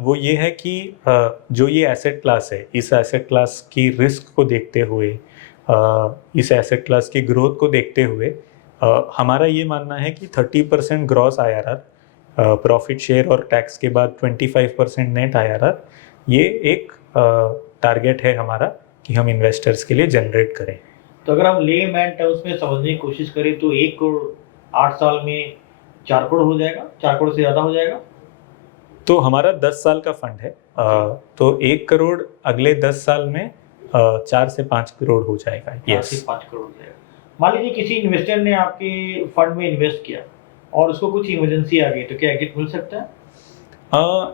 वो ये है कि जो ये एसेट क्लास है, इस एसेट क्लास की रिस्क को देखते हुए, इस एसेट क्लास की ग्रोथ को देखते हुए हमारा ये मानना है कि 30% ग्रॉस IRR, प्रॉफिट शेयर और टैक्स के बाद 25% नेट IRR, ये एक टारगेट है हमारा कि हम इन्वेस्टर्स के लिए जनरेट करें। तो अगर हम ले मैन टर्म्स में समझने की कोशिश करें तो 1 करोड़ 8 साल में 4 करोड़ हो जाएगा, 4 करोड़ से ज़्यादा हो जाएगा। तो हमारा 10 साल का फंड है, तो 1 करोड़ अगले 10 साल में 4 से 5 करोड़ हो जाएगा। 4 से 5 करोड़ हो जाएगा। मान लीजिए किसी इन्वेस्टर ने आपके फंड में इन्वेस्ट किया और उसको कुछ इमरजेंसी आ गई, तो क्या एग्जिट मिल सकता है?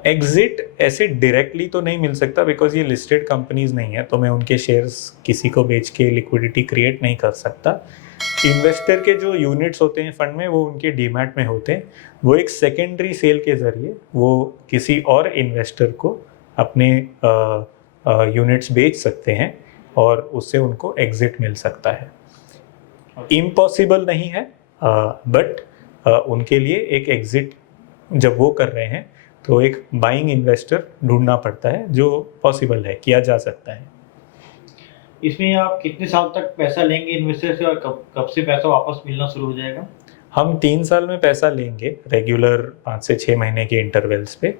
एग्जिट ऐसे डायरेक्टली तो नहीं मिल सकता, बिकॉज ये लिस्टेड कंपनीज नहीं है, तो मैं उनके शेयर्स किसी को बेच के लिक्विडिटी क्रिएट नहीं कर सकता। इन्वेस्टर के जो यूनिट्स होते हैं फंड में, वो उनके डीमैट में होते हैं, वो एक सेकेंडरी सेल के जरिए वो किसी और इन्वेस्टर को अपने यूनिट्स बेच सकते हैं और उससे उनको एग्जिट मिल सकता है। इम्पॉसिबल नहीं है, बट उनके लिए एक एग्जिट जब वो कर रहे हैं तो एक बाइंग इन्वेस्टर ढूंढना पड़ता है, जो पॉसिबल है, किया जा सकता है। इसमें आप कितने साल तक पैसा लेंगे इन्वेस्टर से और कब से पैसा वापस मिलना शुरू हो जाएगा? हम 3 साल में पैसा लेंगे रेगुलर 5 से 6 महीने के इंटरवल्स पे।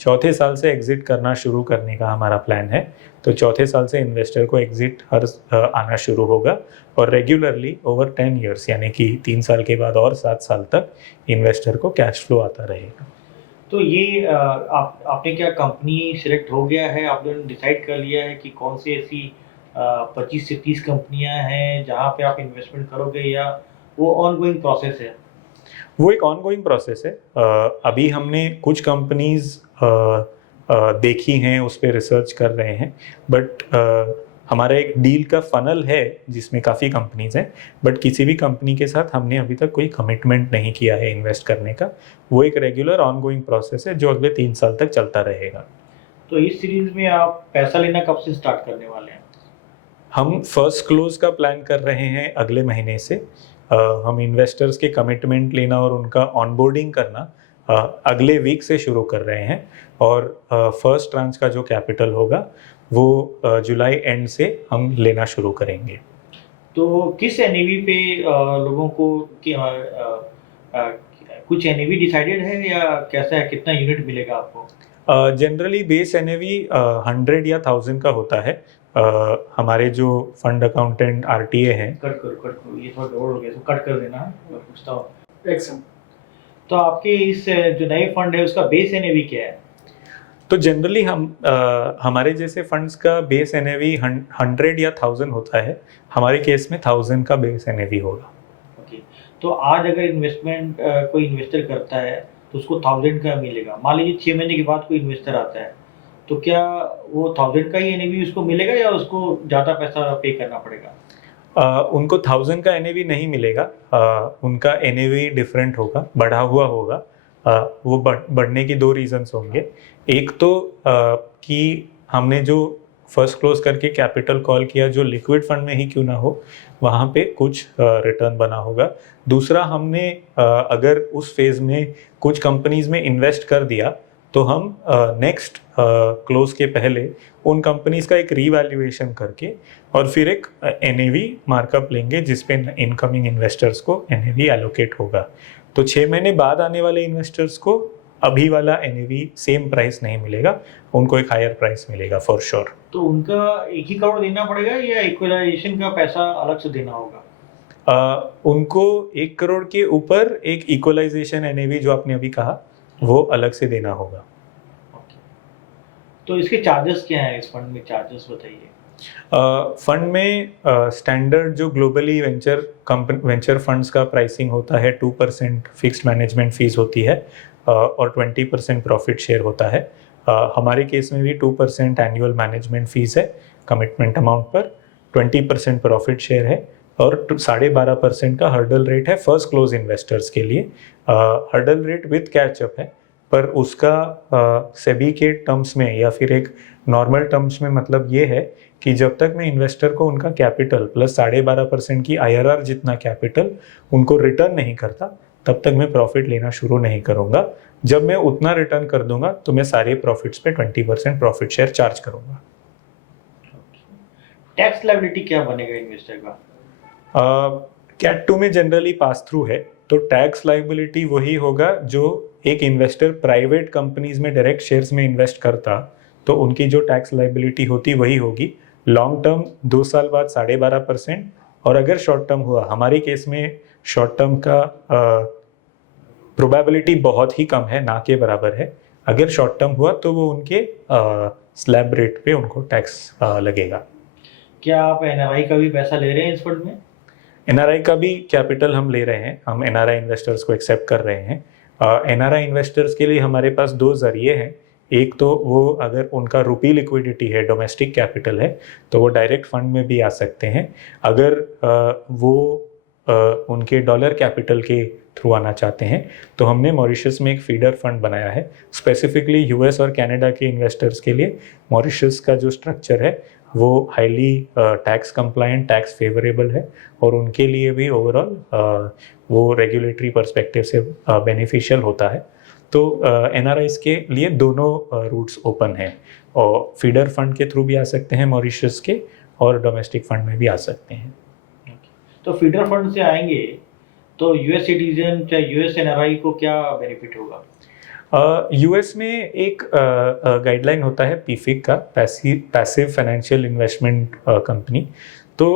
चौथे साल से एग्जिट करना शुरू करने का हमारा प्लान है। तो चौथे साल से इन्वेस्टर को एग्जिट आना शुरू होगा और रेगुलरली ओवर 10 ईयर्स, यानी कि 3 साल के बाद और 7 साल तक इन्वेस्टर को कैश फ्लो आता रहेगा। तो ये आपने क्या कंपनी सिलेक्ट हो गया है, आप लोगों ने डिसाइड कर लिया है कि कौन सी ऐसी 25 से 30 कंपनियां हैं जहां पे आप इन्वेस्टमेंट करोगे, या वो ऑनगोइंग प्रोसेस है? वो एक ऑनगोइंग प्रोसेस है। अभी हमने कुछ कंपनीज देखी हैं, उस पर रिसर्च कर रहे हैं, बट हमारा एक डील का फनल है जिसमें काफ़ी कंपनीज हैं, बट किसी भी कंपनी के साथ हमने अभी तक कोई कमिटमेंट नहीं किया है इन्वेस्ट करने का। वो एक रेगुलर ऑनगोइंग प्रोसेस है जो अगले 3 साल तक चलता रहेगा। तो इस सीरीज में आप पैसा लेना कब से स्टार्ट करने वाले हैं? हम फर्स्ट क्लोज का प्लान कर रहे हैं अगले महीने से। हम इन्वेस्टर्स के कमिटमेंट लेना और उनका ऑनबोर्डिंग करना अगले वीक से शुरू कर रहे हैं, और फर्स्ट ट्रांच का जो कैपिटल होगा वो जुलाई एंड से हम लेना शुरू करेंगे। तो किस एनएवी पे लोगों को कुछ एनएवी डिसाइडेड है या कैसा है, कितना यूनिट मिलेगा आपको? जनरली बेस एनएवी 100 या 1000 का होता है। हमारे जो फंड अकाउंटेंट RTA हैं, कट करो, ये थोड़ा गड़बड़ हो गया, तो कट कर देना है। मैं पूछता हूँ, तो आपके इस जो नए फंड है उसका बेस एनएवी क्या है? तो जनरली हमारे जैसे फंड्स का बेस एनएवी 100 या 1000 होता है। हमारे केस में 1000 का बेस एनएवी होगा। ओके, तो आज अगर इन्वेस्टमेंट कोई इन्वेस्टर करता है तो उसको 1000 का मिलेगा। मान लीजिए 6 महीने के बाद कोई इन्वेस्टर आता है, तो क्या वो 1000 का ही एनएवी उसको मिलेगा या उसको ज़्यादा पैसा पे करना पड़ेगा? उनको 1000 का एनएवी नहीं मिलेगा। उनका एनएवी डिफरेंट होगा, बढ़ा हुआ होगा। वो बढ़ने की 2 रीजंस होंगे। एक तो कि हमने जो फर्स्ट क्लोज करके कैपिटल कॉल किया, जो लिक्विड फंड में ही क्यों ना हो, वहाँ पे कुछ रिटर्न बना होगा। दूसरा, हमने अगर उस फेज में कुछ कंपनीज में इन्वेस्ट कर दिया तो हम नेक्स्ट क्लोज के पहले उन कंपनीज का एक रीवैल्यूएशन करके और फिर एक एनएवी मार्कअप लेंगे जिसपे इनकमिंग इन्वेस्टर्स को एनएवी एलोकेट होगा। तो 6 महीने बाद आने वाले इन्वेस्टर्स को अभी वाला एनएवी सेम प्राइस नहीं मिलेगा, उनको एक हायर प्राइस मिलेगा फॉर श्योर। तो उनका 1 ही करोड़ देना पड़ेगा या इक्वलाइजेशन का पैसा अलग से देना होगा? उनको 1 करोड़ के ऊपर एक इक्वलाइजेशन एनएवी जो आपने अभी कहा वो अलग से देना होगा। तो इसके चार्जेस क्या हैं? इस फंड में चार्जेस बताइए। फंड में स्टैंडर्ड जो ग्लोबली वेंचर फंड्स का प्राइसिंग होता है 2% फिक्स्ड मैनेजमेंट फीस होती है और 20% प्रॉफिट शेयर होता है। हमारे केस में भी 2% एनुअल मैनेजमेंट फीस है कमिटमेंट अमाउंट पर, 20% प्रॉफिट शेयर है और 12.5% का हर्डल रेट है फर्स्ट क्लोज इन्वेस्टर्स के लिए। हर्डल रेट विथ कैचअप है, पर उसका सेबी के टर्म्स में या फिर एक नॉर्मल टर्म्स में मतलब ये है कि जब तक मैं इन्वेस्टर को उनका कैपिटल प्लस 12.5% की IRR जितना कैपिटल उनको रिटर्न नहीं करता, तब तक मैं प्रॉफिट लेना शुरू नहीं करूँगा। जब मैं उतना रिटर्न कर दूंगा तो मैं सारे प्रॉफिट्स पे 20% प्रॉफिट शेयर चार्ज करूँगा। टैक्स लायबिलिटी क्या बनेगा इन्वेस्टर का? कैट 2 में जनरली पास थ्रू है, तो टैक्स लायबिलिटी वही होगा जो एक इन्वेस्टर प्राइवेट कंपनीज में डायरेक्ट शेयर्स में इन्वेस्ट करता, तो उनकी जो टैक्स लायबिलिटी होती वही होगी। लॉन्ग टर्म 2 साल बाद 12.5%, और अगर शॉर्ट टर्म हुआ, हमारे केस में शॉर्ट टर्म का प्रोबेबिलिटी बहुत ही कम है, ना के बराबर है। अगर शॉर्ट टर्म हुआ तो वो उनके स्लैब रेट पे उनको टैक्स लगेगा। क्या आप एनआरआई का भी पैसा ले रहे हैं इस फंड में? एनआरआई का भी कैपिटल हम ले रहे हैं, हम एनआरआई इन्वेस्टर्स को एक्सेप्ट कर रहे हैं। एनआरआई इन्वेस्टर्स के लिए हमारे पास 2 जरिए हैं। एक तो वो अगर उनका रुपी लिक्विडिटी है, डोमेस्टिक कैपिटल है, तो वो डायरेक्ट फंड में भी आ सकते हैं। अगर वो उनके डॉलर कैपिटल के थ्रू आना चाहते हैं तो हमने मॉरिशस में एक फीडर फंड बनाया है स्पेसिफिकली यूएस और कनाडा के इन्वेस्टर्स के लिए। मॉरिशस का जो स्ट्रक्चर है वो highly tax compliant, tax favourable है और उनके लिए भी ओवरऑल वो रेगुलेटरी पर्सपेक्टिव से बेनिफिशियल होता है। तो एनआरआईज के लिए दोनों रूट्स ओपन हैं और फीडर फंड के थ्रू भी आ सकते हैं मॉरिशस के, और डोमेस्टिक फंड में भी आ सकते हैं। तो फीडर फंड से आएंगे तो यूएस सिटीजन या यूएस एनआरआई को क्या बेनिफिट होगा? यूएस में एक गाइडलाइन होता है पीफिक का, पैसिव फाइनेंशियल इन्वेस्टमेंट कंपनी। तो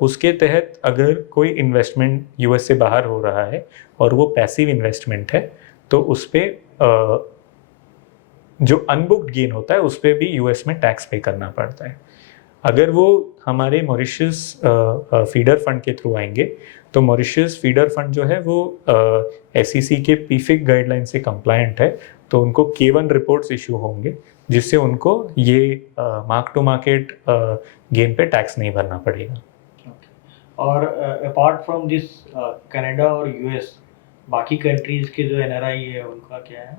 उसके तहत अगर कोई इन्वेस्टमेंट यूएस से बाहर हो रहा है और वो पैसिव इन्वेस्टमेंट है तो उस पर जो अनबुक्ड गेन होता है उस पर भी यूएस में टैक्स पे करना पड़ता है। अगर वो हमारे मॉरिशस फीडर फंड के थ्रू आएंगे तो मॉरिशस फीडर फंड जो है वो SEC के पीफिक गाइडलाइन से कंप्लायंट है, तो उनको K1 रिपोर्ट्स इशू होंगे जिससे उनको ये मार्क टू मार्केट गेन पे टैक्स नहीं भरना पड़ेगा। और अपार्ट फ्रॉम दिस कनाडा और यूएस, बाकी कंट्रीज के जो एनआरआई है उनका क्या है?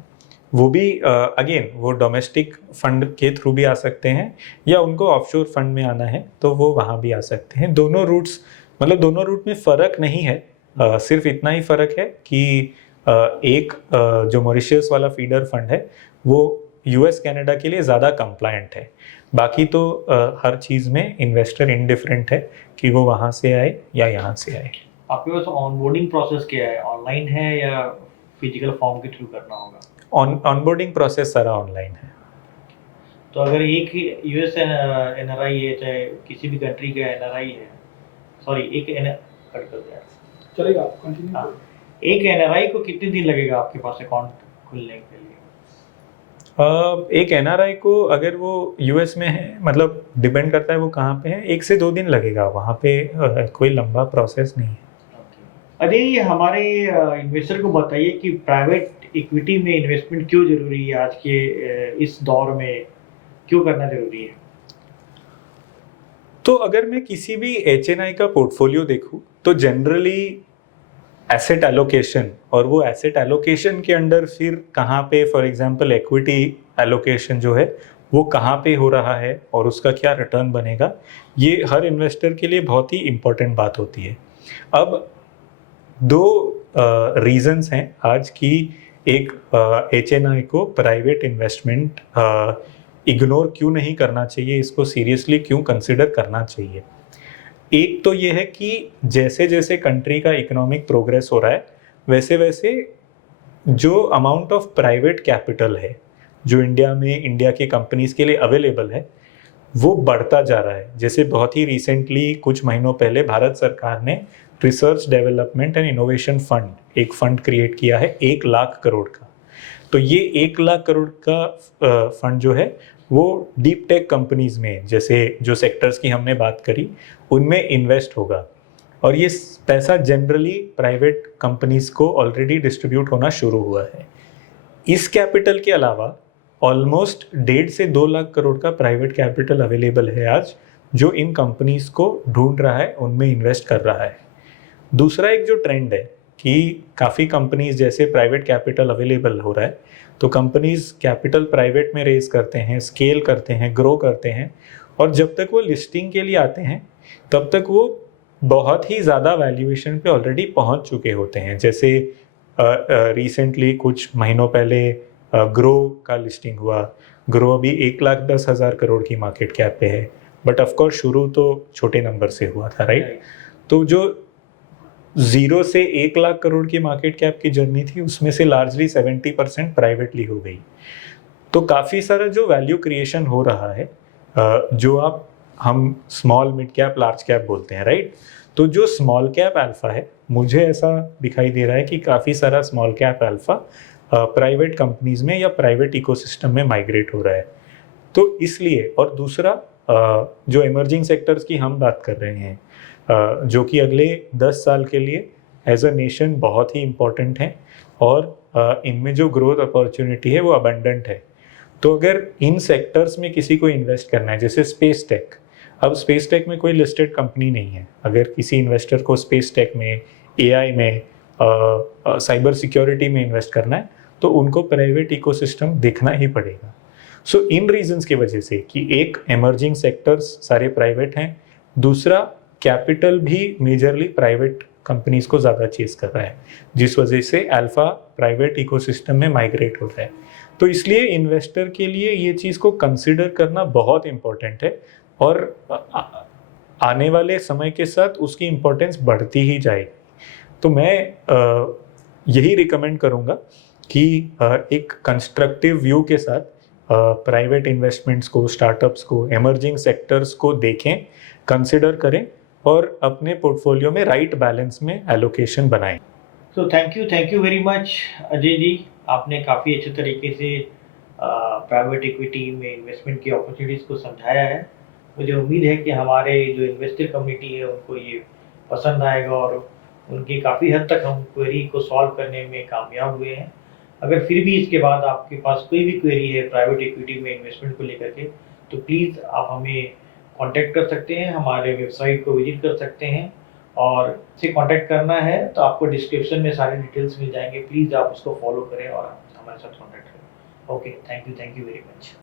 वो भी अगेन वो डोमेस्टिक फंड के थ्रू भी आ सकते हैं या उनको ऑफशोर फंड में आना है तो वो वहाँ भी आ सकते हैं। दोनों रूट्स, मतलब दोनों रूट में फ़र्क नहीं है, सिर्फ इतना ही फ़र्क है कि एक जो मॉरिशस वाला फीडर फंड है वो यूएस कनाडा के लिए ज़्यादा कंप्लायंट है। बाकी तो हर चीज़ में इन्वेस्टर इंडिफरेंट है कि वो वहाँ से आए या यहाँ से आए। आपके पास ऑनबोर्डिंग प्रोसेस क्या है? ऑनलाइन है या फिजिकल फॉर्म के थ्रू करना होगा? ऑनबोर्डिंग प्रोसेस सारा ऑनलाइन है। तो अगर एक यूएस एनआरआई है, चाहे किसी भी कंट्री का एनआरआई है, सॉरी एक कट कर दिया चलेगा, कंटिन्यू। एक एनआरआई को कितने दिन लगेगा आपके पास अकाउंट खुलने के लिए? एक एनआरआई को अगर वो यूएस में है, मतलब डिपेंड करता है वो कहाँ पे है, 1 से 2 दिन लगेगा, वहाँ पे कोई लंबा प्रोसेस नहीं है। अजय, ये हमारे इन्वेस्टर को बताइए कि प्राइवेट इक्विटी में इन्वेस्टमेंट क्यों जरूरी है, आज के इस दौर में क्यों करना जरूरी है? तो अगर मैं किसी भी HNI का पोर्टफोलियो देखूं तो जनरली एसेट एलोकेशन, और वो एसेट एलोकेशन के अंडर फिर कहाँ पे फॉर एग्जांपल इक्विटी एलोकेशन जो है वो कहाँ पे हो रहा है और उसका क्या रिटर्न बनेगा, ये हर इन्वेस्टर के लिए बहुत ही इम्पोर्टेंट बात होती है। अब दो रीजंस हैं आज की एक HNI को प्राइवेट इन्वेस्टमेंट इग्नोर क्यों नहीं करना चाहिए, इसको सीरियसली क्यों कंसिडर करना चाहिए। एक तो ये है कि जैसे जैसे कंट्री का इकोनॉमिक प्रोग्रेस हो रहा है वैसे वैसे जो अमाउंट ऑफ प्राइवेट कैपिटल है जो इंडिया की कंपनीज के लिए अवेलेबल है वो बढ़ता जा रहा है। जैसे बहुत ही रिसेंटली कुछ महीनों पहले भारत सरकार ने research development and innovation fund एक फंड क्रिएट किया है 1 लाख करोड़ का। तो ये 1 लाख करोड़ का फंड जो है वो डीप टेक कंपनीज में, जैसे जो सेक्टर्स की हमने बात करी उनमें इन्वेस्ट होगा और ये पैसा जनरली प्राइवेट कंपनीज को ऑलरेडी डिस्ट्रीब्यूट होना शुरू हुआ है। इस कैपिटल के अलावा ऑलमोस्ट 1.5 से 2 लाख करोड़ का प्राइवेट कैपिटल अवेलेबल है आज, जो इन कंपनीज को ढूंढ रहा है, उनमें इन्वेस्ट कर रहा है। दूसरा एक जो ट्रेंड है कि काफ़ी कंपनीज जैसे प्राइवेट कैपिटल अवेलेबल हो रहा है तो कंपनीज कैपिटल प्राइवेट में रेज करते हैं, स्केल करते हैं, ग्रो करते हैं और जब तक वो लिस्टिंग के लिए आते हैं तब तक वो बहुत ही ज़्यादा वैल्यूएशन पे ऑलरेडी पहुंच चुके होते हैं। जैसे रिसेंटली कुछ महीनों पहले ग्रो का लिस्टिंग हुआ। ग्रो अभी 1,10,000 करोड़ की मार्केट कैप पे है, बट ऑफकोर्स शुरू तो छोटे नंबर से हुआ था, राइट। तो जो 0 से 1 लाख करोड़ की मार्केट कैप की जर्नी थी उसमें से लार्जली 70% प्राइवेटली हो गई। तो काफ़ी सारा जो वैल्यू क्रिएशन हो रहा है जो हम small mid cap large cap बोलते हैं, राइट। तो जो स्मॉल कैप अल्फा है, मुझे ऐसा दिखाई दे रहा है कि काफ़ी सारा small cap alpha private companies में या प्राइवेट इकोसिस्टम में माइग्रेट हो रहा है। तो इसलिए, और दूसरा जो इमर्जिंग सेक्टर्स की हम बात कर रहे हैं जो कि अगले 10 साल के लिए एज अ नेशन बहुत ही इम्पोर्टेंट है और इनमें जो ग्रोथ अपॉर्चुनिटी है वो अबंडेंट है। तो अगर इन सेक्टर्स में किसी को इन्वेस्ट करना है, जैसे स्पेस टेक, अब स्पेस टेक में कोई लिस्टेड कंपनी नहीं है। अगर किसी इन्वेस्टर को स्पेस टेक में, AI में, साइबर सिक्योरिटी में इन्वेस्ट करना है तो उनको प्राइवेट इकोसिस्टम देखना ही पड़ेगा। सो इन रीजंस की वजह से कि एक इमर्जिंग सेक्टर्स सारे प्राइवेट हैं, दूसरा कैपिटल भी मेजरली प्राइवेट कंपनीज को ज़्यादा चेस कर रहा है, जिस वजह से अल्फा प्राइवेट इकोसिस्टम में माइग्रेट हो रहा है। तो इसलिए इन्वेस्टर के लिए ये चीज़ को कंसिडर करना बहुत इम्पोर्टेंट है और आने वाले समय के साथ उसकी इम्पोर्टेंस बढ़ती ही जाएगी। तो मैं यही रिकमेंड करूँगा कि एक कंस्ट्रक्टिव व्यू के साथ प्राइवेट इन्वेस्टमेंट्स को, स्टार्टअप्स को, इमर्जिंग सेक्टर्स को देखें, कंसिडर करें और अपने पोर्टफोलियो में राइट बैलेंस में एलोकेशन बनाएं। तो thank you very much Ajay ji, आपने काफ़ी अच्छे तरीके से प्राइवेट इक्विटी में इन्वेस्टमेंट की अपॉर्चुनिटीज़ को समझाया है। मुझे उम्मीद है कि हमारे जो इन्वेस्टर कम्युनिटी है उनको ये पसंद आएगा और उनकी काफ़ी हद तक हम क्वेरी को सॉल्व करने में कामयाब हुए हैं। अगर फिर भी इसके बाद आपके पास कोई भी क्वेरी है प्राइवेट इक्विटी में इन्वेस्टमेंट को लेकर के तो प्लीज़ आप हमें कांटेक्ट कर सकते हैं, हमारे वेबसाइट को विजिट कर सकते हैं और से कांटेक्ट करना है तो आपको डिस्क्रिप्शन में सारे डिटेल्स मिल जाएंगे। प्लीज़ आप उसको फॉलो करें और हमारे साथ कांटेक्ट करें। Okay, thank you very much.